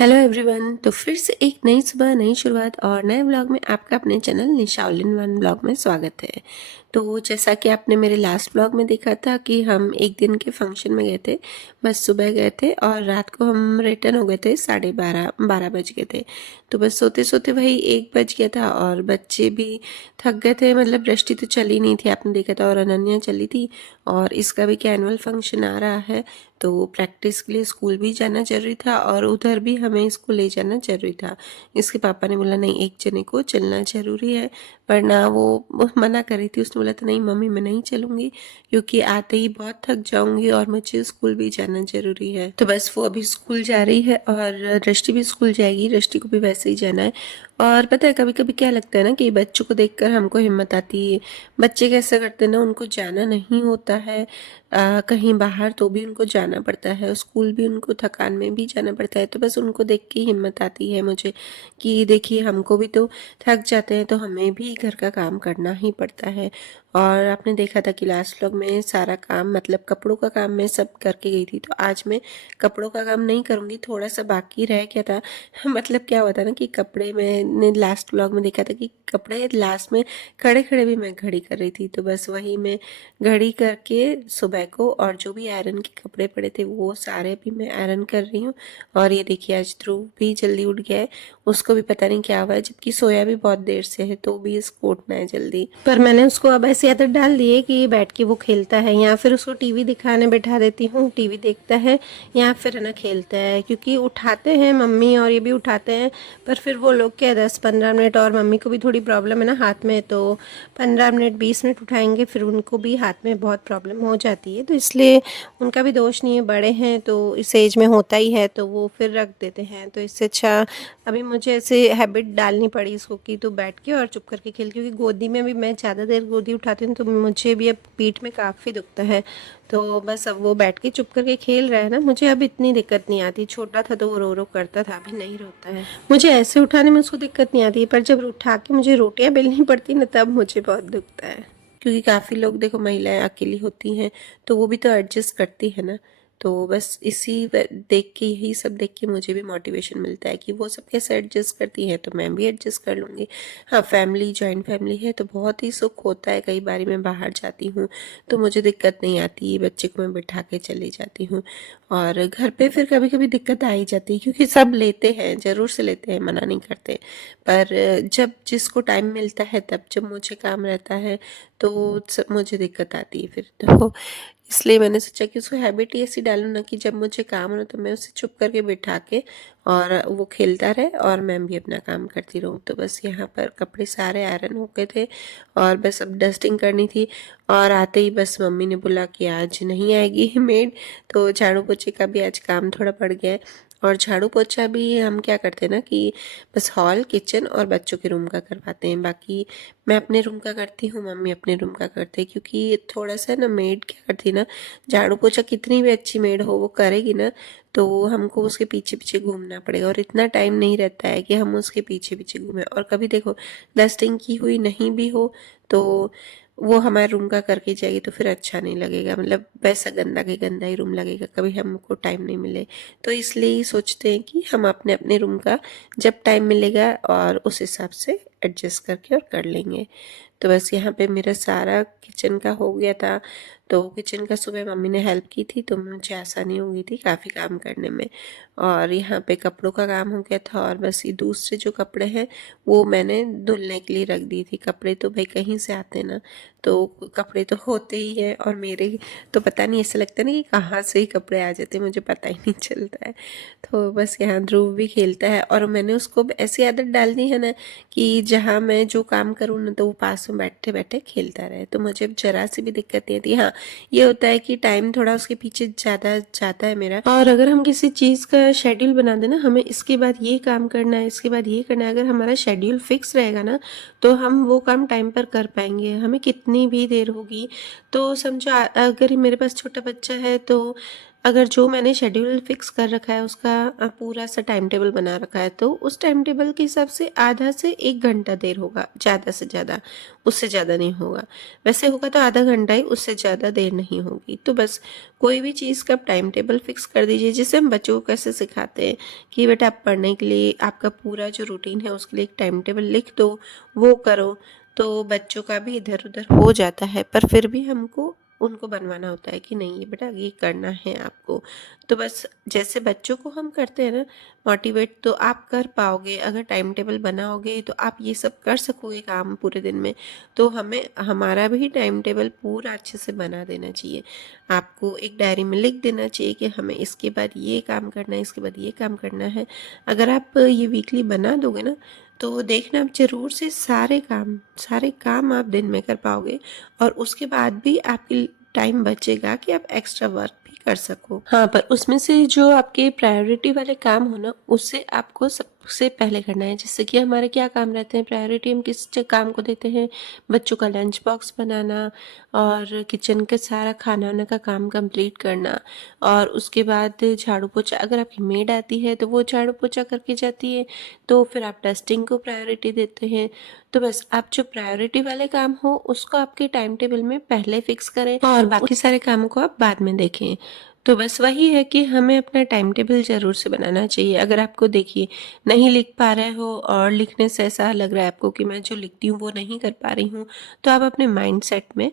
Hello everyone. तो फिर से एक नई सुबह नई शुरुआत और नए ब्लॉग में आपका अपने channel Nisha all in one blog में स्वागत है। तो जैसा कि आपने मेरे लास्ट ब्लॉग में देखा था कि हम एक दिन के फंक्शन में गए थे। बस सुबह गए थे और रात को हम रिटर्न हो गए थे 12:30 बज गए थे। तो बस सोते सोते वही 1 बज गया था और बच्चे भी थक गए थे। मतलब दृष्टि तो चली नहीं थी, आपने देखा था, और अनन्या चली थी। और इसका भी क्या एनुअल फंक्शन आ रहा है तो प्रैक्टिस के लिए स्कूल भी जाना ज़रूरी था और उधर भी हमें इसको ले जाना ज़रूरी था। इसके पापा ने बोला नहीं, एक जने को चलना ज़रूरी है, वरना वो मना कर रही थी। उसने बोला था नहीं मम्मी मैं नहीं चलूँगी क्योंकि आते ही बहुत थक जाऊँगी और मुझे स्कूल भी जाना ज़रूरी है। तो बस वो अभी स्कूल जा रही है और दृष्टि भी स्कूल जाएगी। दृष्टि को भी वैसे ही जाना है। और पता है कभी कभी क्या लगता है ना कि बच्चों को देखकर हमको हिम्मत आती है। बच्चे कैसे करते हैं ना, उनको जाना नहीं होता है कहीं बाहर तो भी उनको जाना पड़ता है, स्कूल भी उनको थकान में भी जाना पड़ता है। तो बस उनको देख के हिम्मत आती है मुझे कि देखिए हमको भी तो थक जाते हैं तो हमें भी घर का काम करना ही पड़ता है। और आपने देखा था कि लास्ट व्लॉग में सारा काम मतलब कपड़ों का काम मैं सब करके गई थी। तो आज मैं कपड़ों का काम नहीं करूँगी, थोड़ा सा बाकी रह गया था। मतलब क्या हुआ था ना कि कपड़े मैंने लास्ट व्लॉग में देखा था कि कपड़े लास्ट में खड़े खड़े भी मैं घड़ी कर रही थी। तो बस वही मैं घड़ी करके सुबह को और जो भी आयरन के कपड़े पड़े थे वो सारे भी मैं आयरन कर रही हूँ। और ये देखिए आज ध्रुव भी जल्दी उठ गया है, उसको भी पता नहीं क्या हुआ है, जबकि सोया भी बहुत देर से है तो भी इसको उठना है जल्दी। पर मैंने उसको अब ऐसी आदत डाल दी है कि बैठ के वो खेलता है, या फिर उसको टीवी दिखाने बैठा देती हूँ, टीवी देखता है या फिर है ना खेलता है। क्योंकि उठाते हैं मम्मी और ये भी उठाते हैं, पर फिर वो लोग क्या 10-15 मिनट, और मम्मी को भी थोड़ी प्रॉब्लम है ना हाथ में, तो 15 मिनट 20 मिनट उठाएंगे फिर उनको भी हाथ में बहुत प्रॉब्लम हो जाती है। तो इसलिए उनका भी दोष नहीं है, बड़े हैं तो इस एज में होता ही है, तो वो फिर रख देते हैं। तो इससे अच्छा अभी मुझे ऐसे हैबिट डालनी पड़ी इसको कि तू बैठ के और चुप करके खेल। क्योंकि गोदी में भी मैं ज़्यादा देर गोदी उठाती हूँ तो मुझे भी अब पीठ में काफ़ी दुखता है। तो बस अब वो बैठ के चुप करके खेल रहा है ना, मुझे अब इतनी दिक्कत नहीं आती। छोटा था तो वो रो रो करता था, अभी नहीं रोता है। मुझे ऐसे उठाने में उसको दिक्कत नहीं आती है, पर जब उठा के मुझे रोटियां बेलनी पड़ती ना तब मुझे बहुत दुखता है। क्योंकि काफ़ी लोग देखो महिलाएं अकेली होती हैं तो वो भी तो एडजस्ट करती है ना। तो बस देख के, यही सब देख के मुझे भी मोटिवेशन मिलता है कि वो सब कैसे एडजस्ट करती हैं तो मैं भी एडजस्ट कर लूँगी। हाँ, फैमिली जॉइंट फैमिली है तो बहुत ही सुख होता है। कई बारी मैं बाहर जाती हूँ तो मुझे दिक्कत नहीं आती, बच्चे को मैं बिठा के चली जाती हूँ। और घर पे फिर कभी कभी दिक्कत आ ही जाती है क्योंकि सब लेते हैं, ज़रूर से लेते हैं, मना नहीं करते। पर जब जिसको टाइम मिलता है तब जब मुझे काम रहता है तो मुझे दिक्कत आती है फिर। तो इसलिए मैंने सोचा कि उसको हैबिट ही ऐसी डालूँ ना कि जब मुझे काम हो तो मैं उसे चुप करके बिठा के और वो खेलता रहे और मैं भी अपना काम करती रहूँ। तो बस यहाँ पर कपड़े सारे आयरन हो गए थे और बस अब डस्टिंग करनी थी। और आते ही बस मम्मी ने बोला कि आज नहीं आएगी मेड, तो झाड़ू पोछे का भी आज काम थोड़ा बढ़ गया है। और झाड़ू पोछा भी हम क्या करते हैं ना कि बस हॉल किचन और बच्चों के रूम का करवाते हैं, बाकी मैं अपने रूम का करती हूँ, मम्मी अपने रूम का करते हैं। क्योंकि थोड़ा सा ना मेड क्या करती है ना, झाड़ू पोछा कितनी भी अच्छी मेड हो वो करेगी ना तो हमको उसके पीछे पीछे घूमना पड़ेगा और इतना टाइम नहीं रहता है कि हम उसके पीछे पीछे घूमें। और कभी देखो डस्टिंग की हुई नहीं भी हो तो वो हमारे रूम का करके जाएगी तो फिर अच्छा नहीं लगेगा, मतलब वैसा गंदा के गंदा ही रूम लगेगा, कभी हमको टाइम नहीं मिले। तो इसलिए ही सोचते हैं कि हम अपने अपने रूम का जब टाइम मिलेगा और उस हिसाब से एडजस्ट करके और कर लेंगे। तो बस यहाँ पे मेरा सारा किचन का हो गया था। तो किचन का सुबह मम्मी ने हेल्प की थी तो मुझे आसानी हो गई थी काफ़ी काम करने में। और यहाँ पे कपड़ों का काम हो गया था और बस ये दूसरे जो कपड़े हैं वो मैंने धुलने के लिए रख दी थी। कपड़े तो भाई कहीं से आते ना, तो कपड़े तो होते ही है और मेरे तो पता नहीं, ऐसा लगता है ना कि कहाँ से ही कपड़े आ जाते हैं, मुझे पता ही नहीं चलता है। तो बस यहाँ ध्रुव भी खेलता है और मैंने उसको ऐसी आदत डाल दी है ना कि जहाँ मैं जो काम करूँ ना तो वो पास में बैठे बैठे खेलता रहे, तो मुझे अब जरा सी भी दिक्कत नहीं आती। हाँ, ये होता है कि टाइम थोड़ा उसके पीछे ज़्यादा जाता है मेरा। और अगर हम किसी चीज़ का शेड्यूल बना देना, हमें इसके बाद ये काम करना है, इसके बाद ये करना है, अगर हमारा शेड्यूल फिक्स रहेगा ना तो हम वो काम टाइम पर कर पाएंगे, हमें कितनी भी देर होगी। तो समझो अगर मेरे पास छोटा बच्चा है तो अगर जो मैंने शेड्यूल फिक्स कर रखा है उसका पूरा सा टाइम टेबल बना रखा है, तो उस टाइम टेबल के हिसाब से आधा से 1 घंटा देर होगा, ज़्यादा से ज़्यादा, उससे ज़्यादा नहीं होगा। वैसे होगा तो आधा घंटा ही, उससे ज़्यादा देर नहीं होगी। तो बस कोई भी चीज़ का टाइम टेबल फिक्स कर दीजिए। जैसे हम बच्चों को कैसे सिखाते हैं कि बेटा आप पढ़ने के लिए आपका पूरा जो रूटीन है उसके लिए एक टाइम टेबल लिख दो, वो करो, तो बच्चों का भी इधर-उधर हो जाता है। पर फिर भी हमको उनको बनवाना होता है कि नहीं ये बेटा ये करना है आपको। तो बस जैसे बच्चों को हम करते हैं ना मोटिवेट, तो आप कर पाओगे। अगर टाइम टेबल बनाओगे तो आप ये सब कर सकोगे काम पूरे दिन में। तो हमें हमारा भी टाइम टेबल पूरा अच्छे से बना देना चाहिए। आपको एक डायरी में लिख देना चाहिए कि हमें इसके बाद ये काम करना है, इसके बाद ये काम करना है। अगर आप ये वीकली बना दोगे ना, तो देखना आप ज़रूर से सारे काम आप दिन में कर पाओगे, और उसके बाद भी आपके टाइम बचेगा कि आप एक्स्ट्रा वर्क भी कर सको। हाँ, पर उसमें से जो आपके प्रायोरिटी वाले काम हो ना, उससे आपको सबसे पहले करना है। जैसे कि हमारे क्या काम रहते हैं, प्रायोरिटी हम किस काम को देते हैं, बच्चों का लंच बॉक्स बनाना और किचन का सारा खाना वाना का काम कंप्लीट करना, और उसके बाद झाड़ू पोछा। अगर आपकी मेड आती है तो वो झाड़ू पोछा करके जाती है, तो फिर आप डस्टिंग को प्रायोरिटी देते हैं। तो बस आप जो प्रायोरिटी वाले काम हो उसको आपके टाइम टेबल में पहले फिक्स करें, और बाकी सारे कामों को आप बाद में देखें। तो बस वही है कि हमें अपना टाइम टेबल ज़रूर से बनाना चाहिए। अगर आपको देखिए नहीं लिख पा रहे हो, और लिखने से ऐसा लग रहा है आपको कि मैं जो लिखती हूँ वो नहीं कर पा रही हूँ, तो आप अपने माइंड सेट में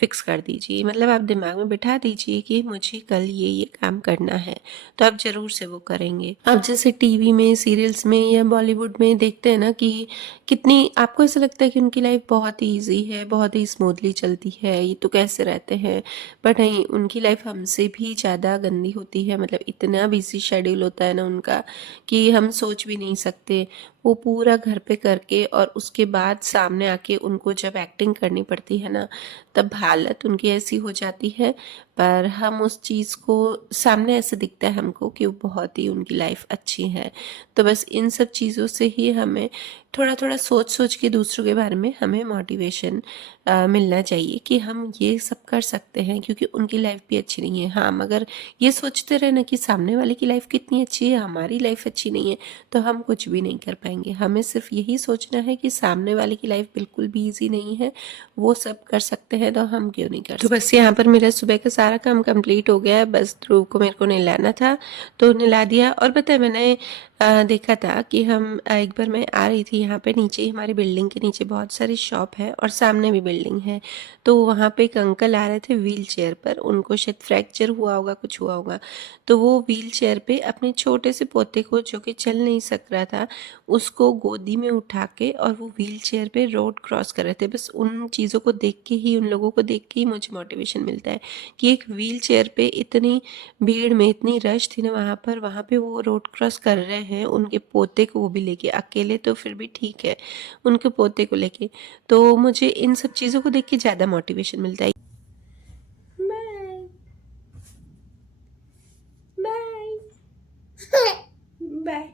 फिक्स कर दीजिए। मतलब आप दिमाग में बिठा दीजिए कि मुझे कल ये काम करना है, तो आप ज़रूर से वो करेंगे। अब जैसे टीवी में, सीरियल्स में या बॉलीवुड में देखते हैं ना कि कितनी आपको ऐसा लगता है कि उनकी लाइफ बहुत ही ईजी है, बहुत ही स्मूथली चलती है, ये तो कैसे रहते हैं। बट नहीं, उनकी लाइफ हमसे भी ज़्यादा गंदी होती है। मतलब इतना बिजी शेड्यूल होता है ना उनका कि हम सोच भी नहीं सकते। वो पूरा घर पे करके और उसके बाद सामने आके उनको जब एक्टिंग करनी पड़ती है ना, तब हालत उनकी ऐसी हो जाती है। पर हम उस चीज़ को सामने ऐसे दिखता है हमको कि वो बहुत ही उनकी लाइफ अच्छी है। तो बस इन सब चीज़ों से ही हमें थोड़ा थोड़ा सोच सोच के दूसरों के बारे में हमें मोटिवेशन मिलना चाहिए कि हम ये सब कर सकते हैं, क्योंकि उनकी लाइफ भी अच्छी नहीं है। हाँ, मगर ये सोचते रहे ना कि सामने वाले की लाइफ कितनी अच्छी है, हमारी लाइफ अच्छी नहीं है, तो हम कुछ भी नहीं कर पाएंगे। हमें सिर्फ यही सोचना है कि सामने वाले की लाइफ बिल्कुल भी ईजी नहीं है, वो सब कर सकते हैं तो हम क्यों नहीं कर सकते। तो बस यहाँ पर मेरा सुबह का सारा काम कंप्लीट हो गया है। बस ध्रुव को मेरे को नहलाना था, तो नहला दिया। और पता है मैंने देखा था कि हम एक बार मैं आ रही थी यहाँ पे, नीचे हमारी बिल्डिंग के नीचे बहुत सारी शॉप है और सामने भी बिल्डिंग है। तो वहाँ पे एक अंकल आ रहे थे व्हील चेयर पर, उनको शायद फ्रैक्चर हुआ होगा, कुछ हुआ होगा। तो वो व्हील चेयर पे अपने छोटे से पोते को, जो कि चल नहीं सक रहा था, उसको गोदी में उठा के और वो व्हील चेयर पे रोड क्रॉस कर रहे थे। बस उन चीज़ों को देख के ही, उन लोगों को देख के ही मुझे मोटिवेशन मिलता है कि एक व्हील चेयर पे इतनी भीड़ में, इतनी रश थी ना वहाँ पे वो रोड क्रॉस कर रहे हैं उनके पोते को, वो भी लेके। अकेले तो फिर भी ठीक है, उनके पोते को लेके। तो मुझे इन सब चीज़ों को देख के ज़्यादा मोटिवेशन मिलता है। Bye bye bye.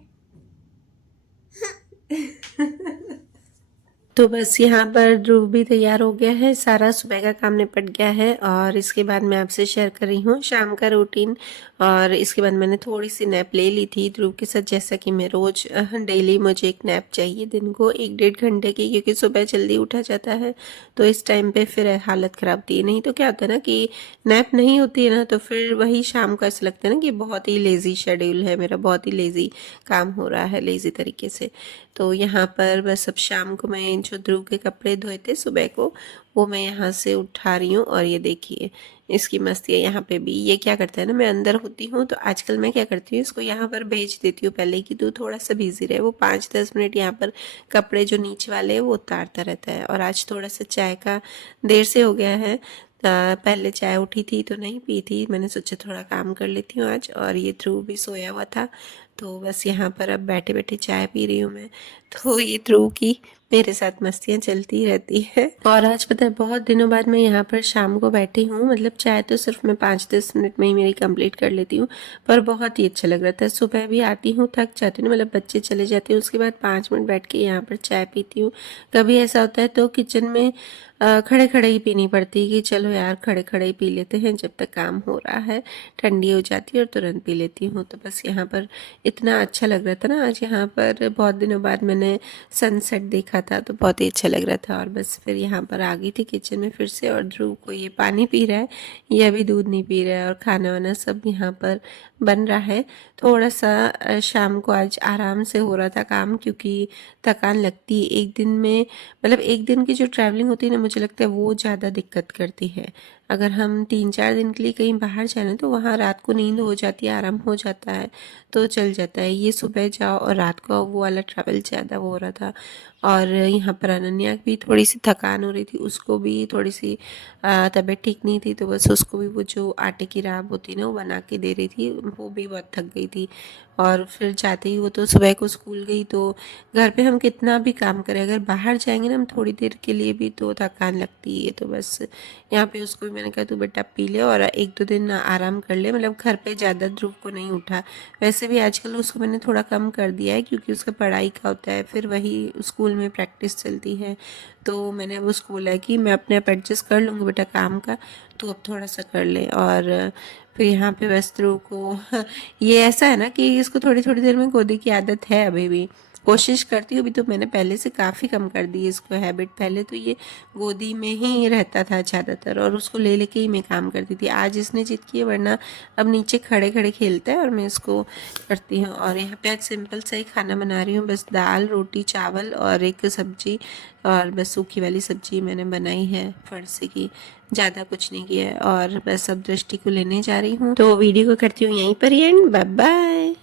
तो बस यहाँ पर ध्रुव भी तैयार हो गया है, सारा सुबह का काम निपट गया है, और इसके बाद मैं आपसे शेयर कर रही हूँ शाम का रूटीन। और इसके बाद मैंने थोड़ी सी नैप ले ली थी ध्रुव के साथ, जैसा कि मैं रोज़ डेली मुझे एक नैप चाहिए दिन को 1-1.5 घंटे की, क्योंकि सुबह जल्दी उठा जाता है तो इस टाइम पे फिर हालत ख़राब होती है। नहीं तो क्या होता है ना कि नैप नहीं होती है ना, तो फिर वही शाम को ऐसा लगता है ना कि बहुत ही लेज़ी शेड्यूल है मेरा, बहुत ही लेज़ी काम हो रहा है, लेज़ी तरीके से। तो यहाँ पर बस अब शाम को मैं जो ध्रुव के कपड़े धोए थे सुबह को, वो मैं यहाँ से उठा रही हूँ। और ये देखिए इसकी मस्ती है यहाँ पे भी। ये क्या करता है ना, मैं अंदर होती हूँ तो आजकल मैं क्या करती हूँ, इसको यहाँ पर भेज देती हूँ पहले कि तू थोड़ा सा बिजी रहे। वो 5-10 मिनट यहाँ पर कपड़े जो नीचे वाले हैं वो उतारता रहता है। और आज थोड़ा सा चाय का देर से हो गया है। पहले चाय उठी थी तो नहीं पी थी, मैंने सोचा थोड़ा काम कर लेती हूँ आज। और ये ध्रुव भी सोया हुआ था, तो बस यहाँ पर अब बैठे बैठे चाय पी रही हूँ मैं। तो ये ध्रुव की मेरे साथ मस्तियाँ चलती रहती है। और आज पता है बहुत दिनों बाद मैं यहाँ पर शाम को बैठी हूँ, मतलब चाय तो सिर्फ मैं 5-10 मिनट में ही मेरी कंप्लीट कर लेती हूँ, पर बहुत ही अच्छा लग रहा था। सुबह भी आती हूँ, थक जाती हूँ, मतलब बच्चे चले जाते हैं, उसके बाद 5 मिनट बैठ के यहाँ पर चाय पीती हूँ। कभी ऐसा होता है तो किचन में खड़े खड़े ही पीनी पड़ती है कि चलो यार खड़े खड़े ही पी लेते हैं जब तक काम हो रहा है, ठंडी हो जाती है और तुरंत पी लेती हूँ। तो बस यहाँ पर इतना अच्छा लग रहा था ना आज, यहाँ पर बहुत दिनों बाद मैंने सनसेट देखा था तो बहुत ही अच्छा लग रहा था। और बस फिर यहाँ पर आ गई थी किचन में फिर से, और ध्रुव को ये पानी पी रहा है, ये अभी दूध नहीं पी रहा है, और खाना वाना सब यहाँ पर बन रहा है। थोड़ा सा शाम को आज आराम से हो रहा था काम, क्योंकि थकान लगती है एक दिन में, मतलब एक दिन की जो ट्रैवलिंग होती है ना, मुझे लगता है वो ज़्यादा दिक्कत करती है। अगर हम 3-4 दिन के लिए कहीं बाहर जाए ना तो वहाँ रात को नींद हो जाती है, आराम हो जाता है तो चल जाता है। ये सुबह जाओ और रात को आओ, वो वाला ट्रैवल ज़्यादा वो हो रहा था। और यहाँ पर अनन्या की भी थोड़ी सी थकान हो रही थी, उसको भी थोड़ी सी तबीयत ठीक नहीं थी, तो बस उसको भी वो जो आटे की राब होती है ना वो बना के दे रही थी, वो भी बहुत थक गई थी। और फिर जाते ही वो तो सुबह को स्कूल गई। तो घर पे हम कितना भी काम करें, अगर बाहर जाएंगे ना हम थोड़ी देर के लिए भी तो थकान लगती है। तो बस यहाँ पे उसको भी मैंने कहा तू बेटा पी ले और 1-2 दिन आराम कर ले, मतलब घर पे ज़्यादा ध्रुव को नहीं उठा। वैसे भी आजकल उसको मैंने थोड़ा कम कर दिया है, क्योंकि उसका पढ़ाई का होता है, फिर वही स्कूल में प्रैक्टिस चलती है। तो मैंने अब उसको बोला है कि मैं अपने आप एडजस्ट कर लूँगी बेटा काम का, तो अब थोड़ा सा कर ले। और फिर यहाँ पे बस ध्रुव को ये ऐसा है ना कि इसको थोड़ी थोड़ी देर में गोदी की आदत है अभी भी। कोशिश करती हूँ, अभी तो मैंने पहले से काफ़ी कम कर दी है इसको हैबिट। पहले तो ये गोदी में ही रहता था ज़्यादातर, और उसको ले लेके ही मैं काम करती थी। आज इसने जिद की है, वरना अब नीचे खड़े खड़े खेलता है और मैं इसको करती हूँ। और यहाँ पे आज सिंपल सा ही खाना बना रही हूँ, बस दाल रोटी चावल और एक सब्जी, और बस सूखी वाली सब्जी मैंने बनाई है फरसी की, ज़्यादा कुछ नहीं किया है। और बस अब दृष्टि को लेने जा रही हूँ, तो वीडियो को करती हूँ यहीं पर एंड। Bye bye.